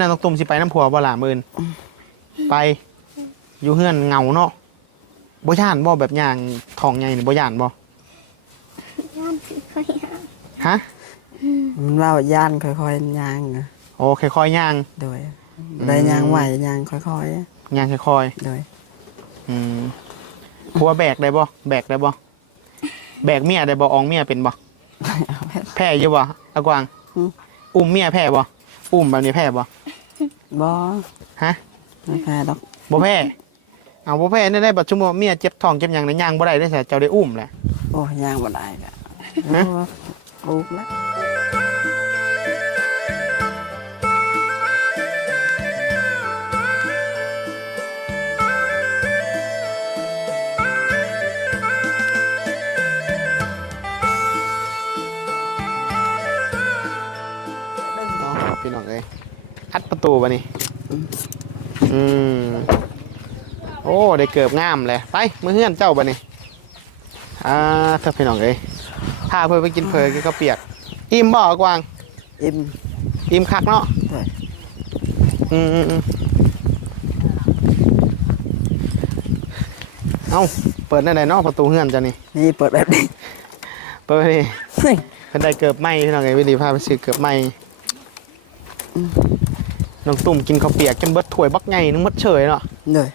นางตุ่มสิไปน้ำผัวบ่ล่ะมื่นไปอยู่เฮือนเงาเนาะบ่ย่านบ่แบบย่างทองใหญ่นี่บ่ย่านบ่ย่านค่อยย่านฮะมันว่าย่านค่อยๆย่างอะโอ้ค่อยๆย่างโดยได้ย่างไหวย่างค่อยๆย่างค่อยๆโดยอืมผัวแบกได้บ่แบกได้บ่แบกเมียได้บ่อองเมียเป็นบ่แพ้อยู่บ่อากวางอุ้มเมียแพ้บ่อุ้มแบบนี้แพ้บ่ บ่ฮะไม่แพ้ดอกบ่แพ้เอาบ่แพ้ได้ได้บัดชั่วโมงเมียเจ็บท้องเจ็บหยังได้ย่างบ่ได้ได้ซะเจ้าได้อุ้มแหละโอ้ย่างบ่ได้กะฮะลูกแล้ว อัดประตูบ่นี่อืมโอ้ได้เกือบงามเลยไปมื้อเฮือนเจ้าบ่นี่อ่าถ้าพี่น้องเอ้ยพาเพิ่นไปกินเพลกินข้าวเปียก อิ่มบ่อากวาง อิ่มอิ่มคักเนาะโดยอืมอืมอืมเอ้าเปิดได้ไหนเนาะประตูเฮือนจ้ะนี่นี่เปิดแบบนี้เปิดไปดิเพิ่นได้เกือบไหมพี่น้องเอ้ยวิธีพาไปซื้อเกือบไหม น้องตุ่มกินข้าวเปียกจนเบิดถ้วยบักใหญ่นึงหมดเฉยเนาะโดย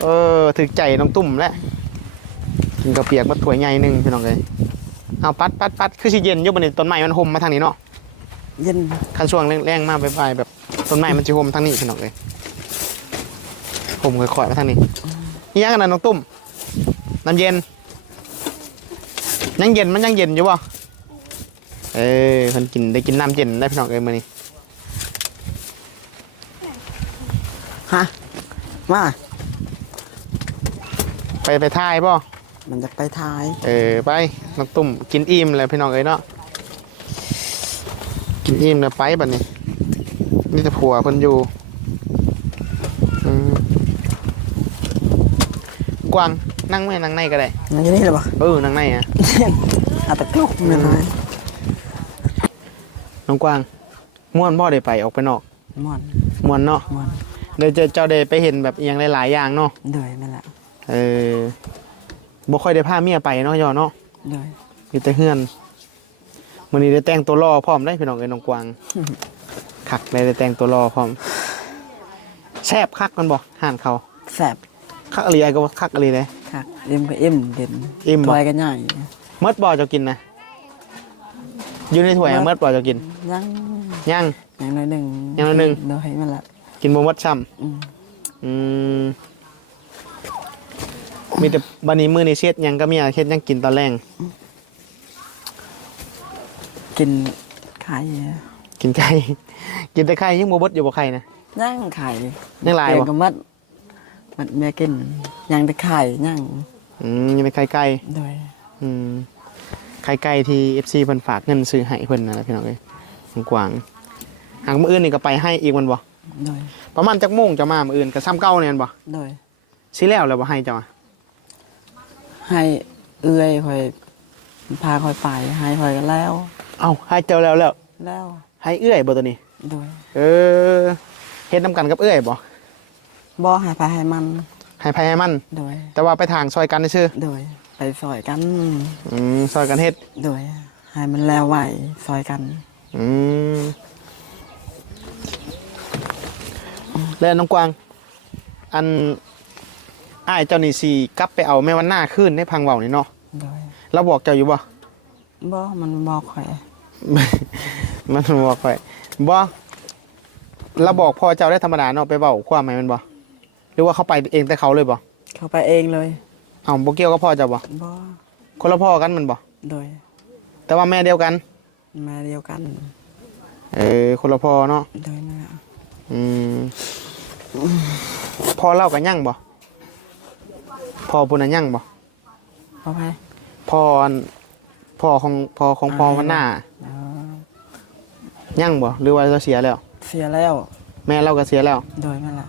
เออถึกใจน้องตุ่มแล้วกินข้าวเปียกมาถ้วยใหญ่หนึงพี่น้องเอ้ยเอาปัดปัดปัดคือสิเย็นอยู่บนนี้ต้นไม้มันห่มมาทางนี้เนาะเย็นคันช่วงแรงๆมาไปไปแบบต้นไม้มันจะห่มทางนี้พี่น้องเอ้ยห่มค่อยๆมาทางนี้นี่ยังกันนะน้องตุ่มน้ำเย็นยังเย็นมันยังเย็นอยู่บ่เออคนกินได้กินน้ำเย็นได้พี่น้องเอ้ยมื้อนี้ ฮะ มาไปไปท่ายบ่มันจะไปท้ายเออไปน้องตุ่มกินอิ่มเลยพี่น้องเอ้ยเนาะกินอิ่มแล้วไปบัดนี้นี่จะผัวเพิ่นอยู่อืมกวางนั่งไหมนั่งในก็ได้มันอยู่นี่เหรอวะเออนั่งในอะ อาตะกลุกไม่น้อยน้องกวางม่วนบ่ได้ไปออกไปนอกม่วนม่วนเนาะม่วน เดี๋ยวเจะเจ้าได้ไปเห็นแบบอหย่างหลายๆอย่างเนาะโดยนั่นแหละเออบ่ค่อยได้พาเมียไปเนาะยอเนาะโดยอยู่แต่เฮือนมื้อนี้ได้แต่งตัวรอพร้อมได้พี่น้องเอ้ยน้องกวางคักเลยได้แต่งตัวรอพร้อมแซ่บคักมันบ่ห่านเขาแสบคักอะไรก็ว่าคักอะไรเลยคักอิ่มก็อิ่มเด่นอิ่มบ่ถ้วยก็ใหญ่เมิดบ่เจะกินนะอยู่ในถ้วยอะเมิดบ่เจะกินยังยังอย่างน้อยหนึ่งอย่างน้อยหนึ่งโดยให้มันละ กินบ่หมดซ้ำอืมอืมมีแต่บันนี้มื้อนี้เช็ดหยังก็มีอะเช็ดหยังกินตอนแรงกินไข่กินไข่ กินแต่ไข่ยังบ่เบดอยู่บ่ไข่นะ ย่างไข่ยังหลายเปบ่นก็มัดมัดแม่กินย่างแต่ไข่ย่างอืมยังเป็นไข่ไก่ โดยอืมไข่ไก่ที่ FC เพิ่นฝากเงินซื้อให้เพิ่นนั่นแหละพี่น้องเอ้ยของกวางหางมื้ออื่นนี่ก็ไปให้อีกมันบ่ โดยประมาณจักโมงจะมามื้ออื่นก็ซ้ำเก่าเนี่ยแม่นบ่โดยสิแล้วแล้วบ่ให้เจ้าอะให้เอื้อยคอยพาคอยไปให้คอยกันแล้ว เอ้าให้เจ้าแล้วแล้ว แล้ว ให้เอื้อยบ่ตัวนี้ โดยเออเฮ็ดนํกันกับเอื้อยบ่บ่ให้ไปให้มัน ให้ไผให้มัน โดย แต่ว่าไปทางซอยกันซื่อโดย ไปซอยกัน ๆอืมซอยกันเฮ็ด โดยให้มันแล้วไหวซอยกัน อืม แล้วน้องกวาง อันอ้ายเจ้านี่สิกลับไปเอาแม่วันหน้าคืนในพังเว้านี่เนาะโดยเราบอกเจ้าอยู่บ่ บ่มันบอกคอย มันบอกไปบ่เราบอกพ่อเจ้าได้ธรรมดาเนาะไปเว้าความหมายมันบ่หรือว่าเขาไปเองแต่เขาเลยบ่เขาไปเองเลยเอ้าบ่เกี่ยวกับพ่อเจ้าบ่บ่คนละพ่อกันมันบ่โดยแต่ว่าแม่เดียวกัน แม่เดียวกัน เออคนละพ่อเนาะ โดยนั่นแหละ อืมพ่อเล่ากันยั่งบ่พ่อปุ่นนะยั่งบ่พ่อไปพ่ออันพ่อของพ่อของพ่อมันหน้าอ๋อยั่งบ่หรือว่าเราเสียแล้ว เสียแล้ว แม่เราก็เสียแล้ว โดยนั่นแหละ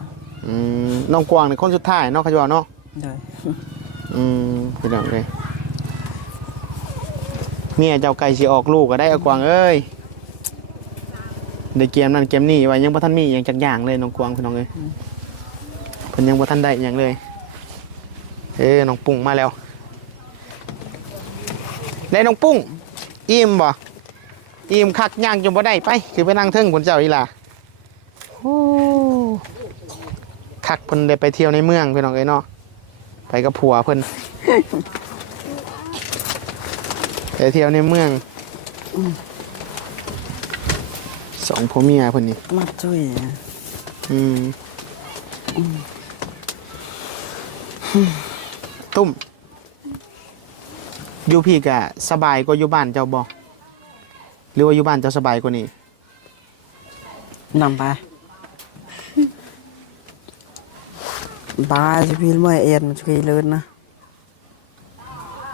อืมน้องกวางนี่คนสุดท้ายเนาะขยอเนาะโดยอืมพี่น้องเลยเมียเจ้าไก่สิออกลูกก็ได้เอากวางเอ้ย ได้เกมนั่นเกมนี่ไว้ยังบ่ทันมีอหย่างจักอย่างเลยน้องกวางพี่น้องเอ้ยเพิ่นยังบ่ทันได้อหย่างเลย เอ้น้องปุ้งมาแล้วได้น้องปุ้งอิ่มบ่อิ่มคักย่างจนบ่ได้ไปคือไปนั่งเทิงพุ่นเจ้าอีหล่ะโอ้คักเพิ่นได้ไปเที่ยวในเมืองพี่น้องเอ้ยเนาะไปกับผัวเพิ่นไปเที่ยวในเมือง สองพ่อเมียเพิ่นนี่มาช่วยอืมตุ้มอยู่พี่กะสบายกว่าอยู่บ้านเจ้าบ่หรือว่าอยู่บ้านเจ้าสบายกว่านี้นำไปบาจะพี่เมื่อเอ็นมันช่วยเลินนะ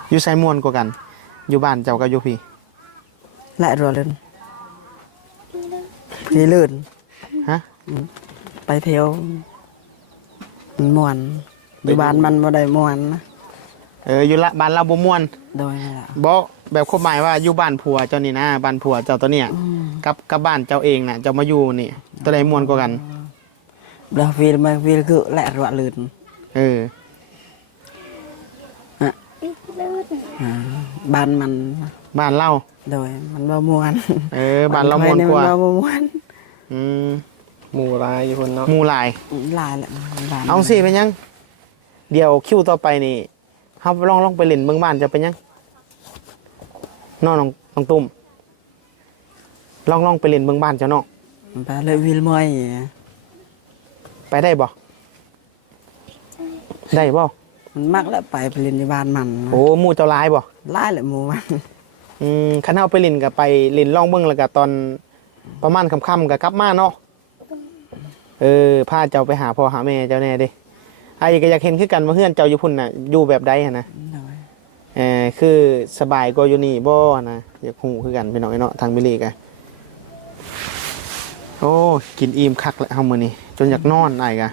อยู่ไซม่วนกว่ากัน อยู่บ้านเจ้ากับอยู่พี่ lại rồi lên พี่เลื่นฮะ ไปเที่ยวมันม่วนอยู่บ้านมันบ่ได้ม่วนนะเอออยู่ละบ้านเราบ่ม่วนโดยนี่แหละบ่แบบความหมายว่าอยู่บ้านผัวเจ้านี่นะบ้านผัวเจ้าตัวเนี้ยอืมกับกับบ้านเจ้าเองน่ะเจ้ามาอยู่นี่ตัวใดม่วนกว่ากันเดี๋ยวพี่มาพี่ก็แหละรอลื่นเอออีกเลือดอ่าบ้านมัน บ้านเรา โดยมันบ่ม่วน เออบ้านเราม่วนกว่า บ้นบ่ม่วน อืมหมู่ลายอยู่คนเนาะหมู่หลาย หลายแหละบ้านเอาสิเป็นยัง เดี๋ยวคิวต่อไปนี่เฮาลองลองไปเล่นเบิ่งบ้านจะเป็นยังน้องน้องน้องตุ้มลองลองไปเล่นเบิ่งบ้านเจ้าเนาะไปเลยวิลมอยไปได้บ่ได้บ่มันมักแล้วไปไปเล่นในบ้านมันโอ้หมู่เจ้าหลายบ่หลายแหละหมู่มันอืมคันเฮาไปเล่นก็ไปเล่นลองเบิ่งแล้วก็ตอน ประมาณค่ำๆก็กลับมาเนาะเออพาเจ้าไปหาพ่อหาแม่เจ้าแน่เด้ไอ้ก็อยากเห็นคือกันว่าเฮือนเจ้าอยู่พุ่นน่ะอยู่แบบใดหั่นนะโดยเออคือสบายกว่าอยู่นี่บ่นะอยากหูคือกันพี่น้องไอ้เนาะทางบิลลี่กะโอ้กินอิ่มคักแล้วเฮามื้อนี้จนอยากนอนอ้ายกะ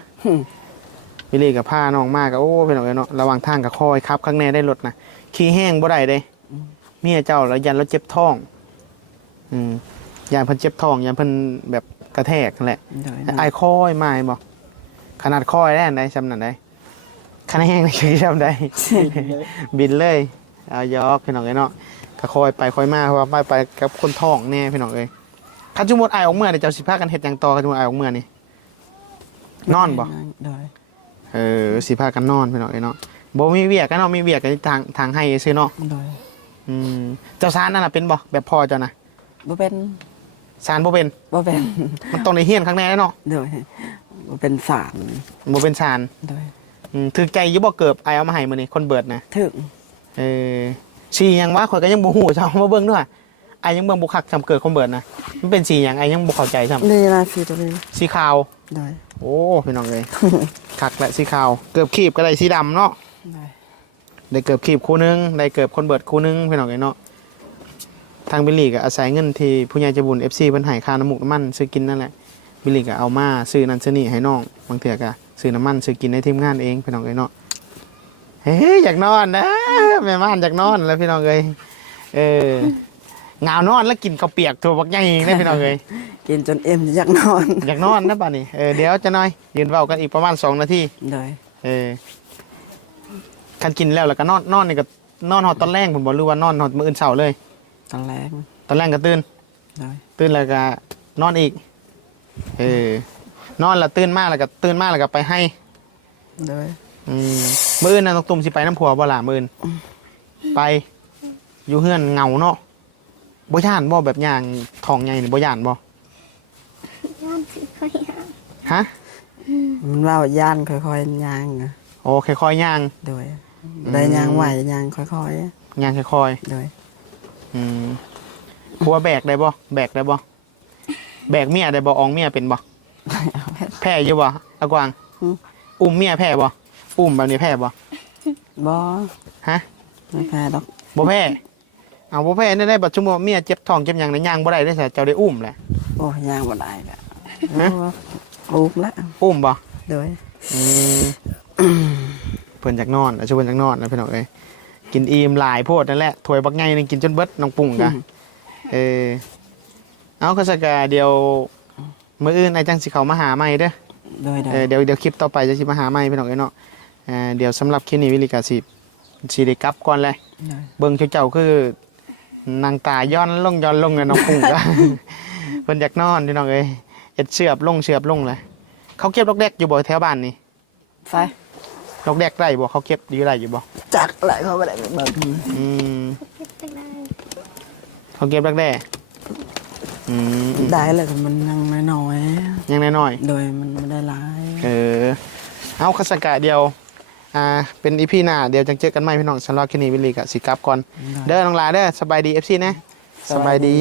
บิลลี่กับพาน้องมากะโอ้พี่น้องไอ้เนาะระหว่างทางก็คอยครับข้างในได้รถนะขี้แห้งบ่ได้เด้เมียเจ้าแล้วยันแล้วเจ็บท้อง อืม ยานเพิ่นเจ็บท้องยานเพิ่นแบบกระแทกนั่นแหละโดยไอ้ายคอยมาบ่ขนาดคอยได้อันใดซำนั้นได้ขนาดแห้งได้คือซำได้ บินเลยเอายอกพี่น้องเอ้ยเนาะก็คอยไปคอยมาเพราะว่าไปไปกับคนท้องแน่พี่น้องเอ้ยคันจุมดไอายออกเมื่อเดี๋ยวเจ้าสิพากันเฮ็ดหยังต่อคันจุมดไอายออกเมื่อนี่นอนบ่ โดยเออสิพากันนอนพี่น้องเอ้ยเนาะบ่มีเวียกกันเนาะมีเวียกกันทางทางให้ซื่อเนาะโดยอืมเจ้าซานนั่นน่ะเป็นบ่แบบพ่อเจ้านะบ่เป็น ซานบ่เป็นบ่เป็นมันต้องได้เฮียนข้างในเนาะโดยบ่เป็นสารบ่เป็นซานโดยอืมถึกใจอยู่บ่เกิบไอายเอามาให้มื้อนี้คนเบิดนะถึงเออสีหยังวะข่อยก็ยังบ่ฮู้เจ้ามาเบิ่งด้วยไอายยังเบิ่งบ่คักจำเกิดคนเบิดนะมันเป็นสีหยังไอายยังบ่เข้าใจซ้ำนี่นะพี่ตัวนี้สีขาวโดยโอ้พี่น้องเลยคักและสีขาว เกือบขีบก็ได้สีดำเนาะโดยได้เกือบขีบคู่หนึงได้เกือบคนเบิดคู่หนึงพี่น้องเลยเนาะ ทางบิลลี่ก็อาศัยเงินที่ผู้ใหญ่ใจบุญ FC เพิ่นให้ค่าน้ำมูกน้ำมันซื้อกินนั่นแหละบิลลี่ก็เอามาซื้อนั่นซื้อนี่ให้น้องบางเถื่อก็ซื้อน้ำมันซื้อกินในทีมงานเองพี่น้องเลยเนาะเฮ้ยอยากนอนนะแม่ม่านอยากนอนแล้วพี่น้องเลยเออเหงานอนแล้วกินข้าวเปียกถั่วบักใหญ่ได้พี่น้องเลยกินจนเอ็มอยากนอนอยากนอนนะป่ะนี่เออเดี๋ยวจะน้อยยืนเว้ากันอีกประมาณสองนาทีโดยเออคันกินแล้วแล้วก็นอนนอนนี่ก็นอนหอดตอนแรกผมบอกหรือว่านอนหอดมื้ออื่นเช้าเลย ตอนแรกตอนแรกก็ตื่นโดยตื่นแล้วก็นอนอีก เออนอนแล้วตื่นมากแล้วก็ตื่นมากแล้วก็ไปให้โดยอืมมื้ออื่นน่ะต้องตุ่มสิไปน้ำผัวบ่ล่ะมื้ออื่นไปอยู่เฮือนเหงาเนาะบ่ย่านบ่แบบย่างท้องใหญ่นี่บ่ย่านบ่ย่านสิค่อยย่างฮะมันว่าย่านค่อยๆย่างนะโอ้ค่อยๆย่างโดยได้ย่างไหวย่างค่อยย่างค่อยๆโดยๆ อืมผัวแบกได้บ่แบกได้บ่แบกเมียได้บ่อองเมียเป็นบ่แพ้อยู่บ่อากวางอุ้มเมียแพ้บ่อุ้มแบบนี้แพ้บ่บ่ฮะไม่แพ้ดอกบ่แพ้เอาบ่แพ้ได้ได้บัดชั่วโมงเมียเจ็บท้องเจ็บหยังในย่างบ่ได้ได้ซะเจ้าได้อุ้มแหละ โอ้ย่างบ่ได้ละฮะอุบละอุ้มบ่ โดย อืม เพิ่นอยากนอนแล้วชวนเพิ่นอยากนอนแล้วพี่น้องเอ้ย กินอิ่มหลายโพดนั่นแหละถ้วยบักใหญ่นึงกินจนเบิดน้องปุ้งกะเออเอาก็สกาเดียวมื้ออื่นไอ้จังสิเขามาหาใหม่เด้อโดยได้เออเดี๋ยวเดี๋ยวคลิปต่อไปจะสิมาหาใหม่พี่น้องเอ้ยเนาะเอ่อเดี๋ยวสำหรับคลิปนี้วิลิกาสิสิได้กลับก่อนเลยได้เบิ่งเจ้าๆคือนางตาย้อนลงย้อนลงเลยน้องกุ้งก็เพิ่นอยากนอนพี่น้องเอ้ยเอ็ดเชือบลงเชือบลงเลยเขาเก็บดอกแดกอยู่บ่แถวบ้านนี่ไฟ ดอกแดกได้บ่เขาเก็บอยู่ได้อยู่บ่จักอะไรเขาก็ได้เบิกอืมเก็บได้เขาเก็บดอกแดกอืมได้เลยแต่มันยังน้อยยังน้อยๆโดยมันไม่ได้หลายๆเออเอาคสกะเดียวอ่าเป็นอีพีหน้าเดี๋ยวจังเจอกันใหม่พี่น้องสำหรับคลิปนี้วิลิกะสิกลับก่อนได้เด้อน้องลาเด้อสบายดี FC นะสบายดี